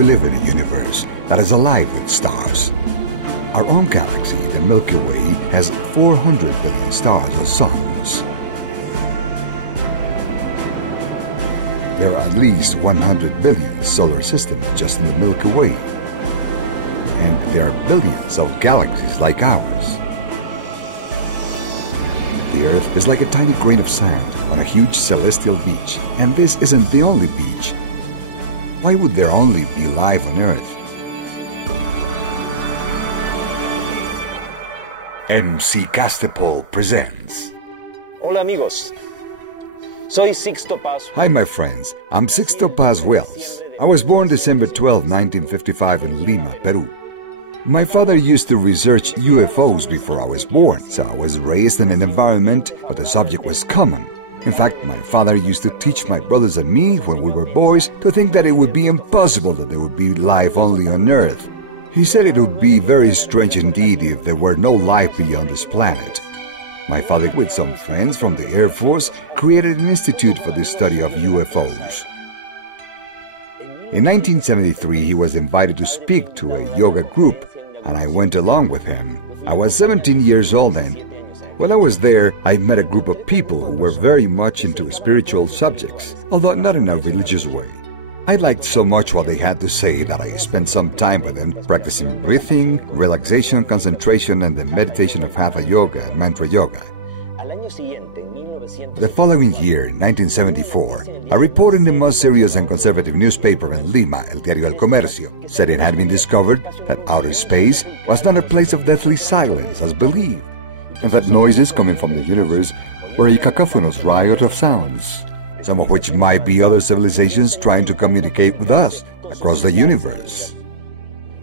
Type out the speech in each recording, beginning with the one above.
We live in a universe that is alive with stars. Our own galaxy, the Milky Way, has 400 billion stars or suns. There are at least 100 billion solar systems just in the Milky Way. And there are billions of galaxies like ours. The Earth is like a tiny grain of sand on a huge celestial beach, and this isn't the only beach. Why would there only be life on Earth? MC Castepol presents. Hola amigos, soy Sixto Paz. Hi my friends, I'm Sixto Paz Wells. I was born December 12, 1955 in Lima, Peru. My father used to research UFOs before I was born, so I was raised in an environment where the subject was common. In fact, my father used to teach my brothers and me, when we were boys, to think that it would be impossible that there would be life only on Earth. He said it would be very strange indeed if there were no life beyond this planet. My father, with some friends from the Air Force, created an institute for the study of UFOs. In 1973, he was invited to speak to a yoga group, and I went along with him. I was 17 years old then. While I was there, I met a group of people who were very much into spiritual subjects, although not in a religious way. I liked so much what they had to say that I spent some time with them practicing breathing, relaxation, concentration, and the meditation of Hatha Yoga and Mantra Yoga. The following year, in 1974, a report in the most serious and conservative newspaper in Lima, El Diario El Comercio, said it had been discovered that outer space was not a place of deathly silence as believed, and that noises coming from the universe were a cacophonous riot of sounds, some of which might be other civilizations trying to communicate with us across the universe.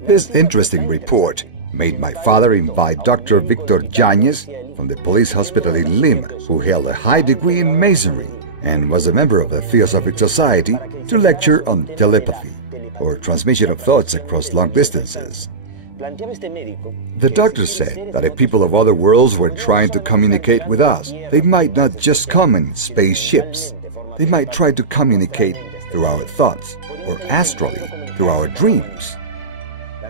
This interesting report made my father invite Dr. Victor Yáñez from the police hospital in Lima, who held a high degree in masonry and was a member of the Theosophic Society, to lecture on telepathy, or transmission of thoughts across long distances. The doctor said that if people of other worlds were trying to communicate with us, they might not just come in spaceships. They might try to communicate through our thoughts, or astrally, through our dreams.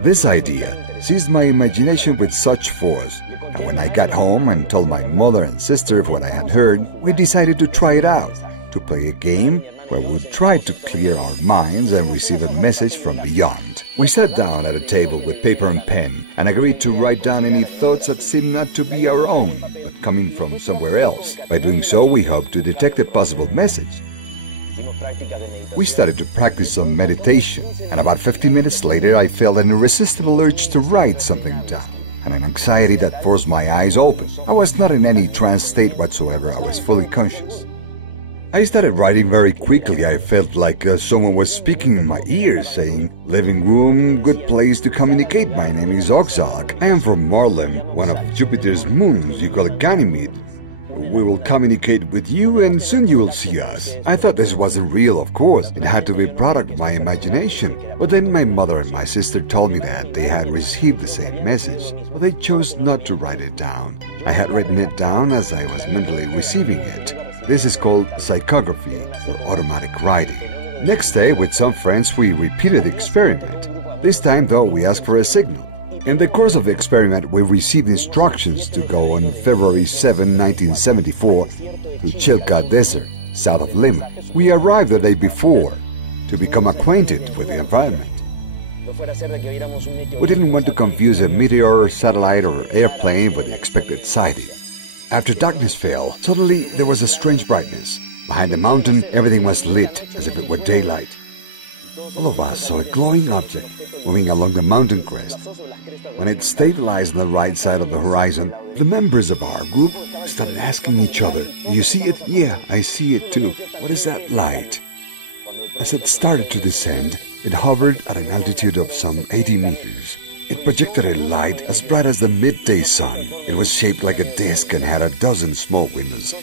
This idea seized my imagination with such force, and when I got home and told my mother and sister what I had heard, we decided to try it out, to play a game where we would try to clear our minds and receive a message from beyond. We sat down at a table with paper and pen and agreed to write down any thoughts that seemed not to be our own, but coming from somewhere else. By doing so, we hoped to detect a possible message. We started to practice some meditation, and about 15 minutes later I felt an irresistible urge to write something down, and an anxiety that forced my eyes open. I was not in any trance state whatsoever, I was fully conscious. I started writing very quickly. I felt like someone was speaking in my ears, saying, "Living room, good place to communicate. My name is Oxalc. I am from Marlem, one of Jupiter's moons. You call it Ganymede. We will communicate with you and soon you will see us." I thought this wasn't real, of course. It had to be a product of my imagination. But then my mother and my sister told me that they had received the same message, but they chose not to write it down. I had written it down as I was mentally receiving it. This is called psychography, or automatic writing. Next day, with some friends, we repeated the experiment. This time, though, we asked for a signal. In the course of the experiment, we received instructions to go on February 7, 1974, to Chilca Desert, south of Lima. We arrived the day before to become acquainted with the environment. We didn't want to confuse a meteor, satellite, or airplane with the expected sighting. After darkness fell, suddenly there was a strange brightness. Behind the mountain, everything was lit, as if it were daylight. All of us saw a glowing object moving along the mountain crest. When it stabilized on the right side of the horizon, the members of our group started asking each other, "Do you see it?" "Yeah, I see it too." "What is that light?" As it started to descend, it hovered at an altitude of some 80 meters. It projected a light as bright as the midday sun. It was shaped like a disc and had a dozen small windows.